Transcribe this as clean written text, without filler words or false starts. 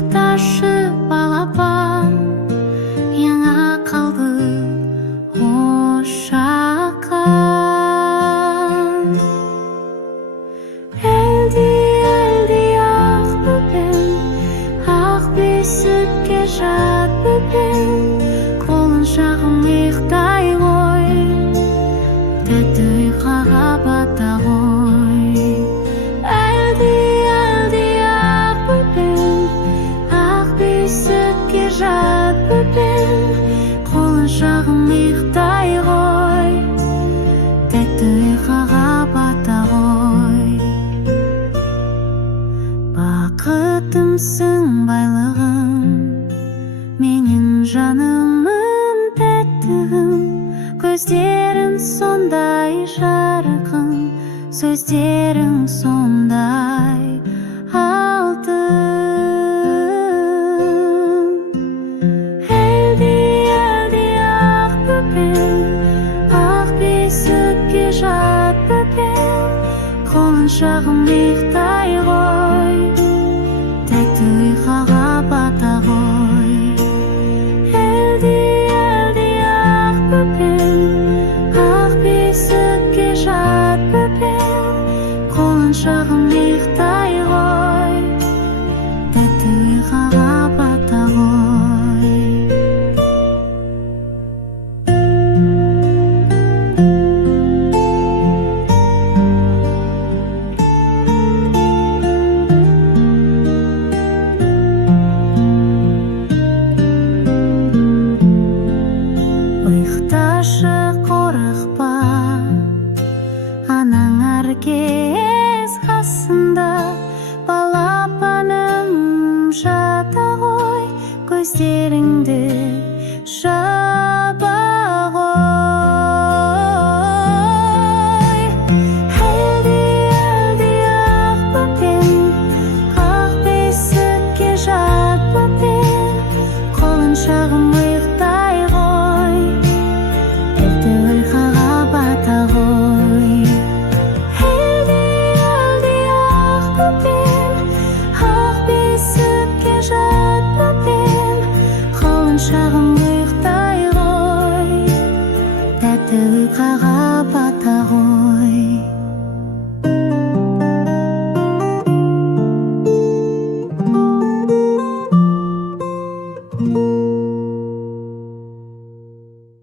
иықташы балапан, яңа қалды ошаққан. Әлди ақ бөпем, ақ бесікке жат бөпем, қолын шағым иықтай ғой, тәтті ұйқыға бата ғой. Әлди ақ бөпем, ақ бесікке жат бөпем, қолын шағым иықтай ғой, тәтті ұйқыға бата ғой. Бақытымсың байлығым, менің жанымның тәттігім, көздерің сондай жарқын, сөздерің сондай алтын. Әлди ақ бөпем, ақ бесікке жат бөпем, қолын шағым иықтай ғой, тәтті ұйқыға бата ғой. Әлди ақ бөпем, ақ бесікке жат бөпем, қолын шағым иықтай ғой, тәтті ұйқыға бата ғой. Иықташы қорықпа, анаң әркез қасында, балапаным жата ғой, көздеріңді жаба ғой. Әлди ақ бөпем, ақ бесікке жат бөпем, қолын шағым иықтай ғой, тәтті ұйқыға бата ғой. Әлди ақ бөпем, ақ бесікке жат бөпем, қолын шағым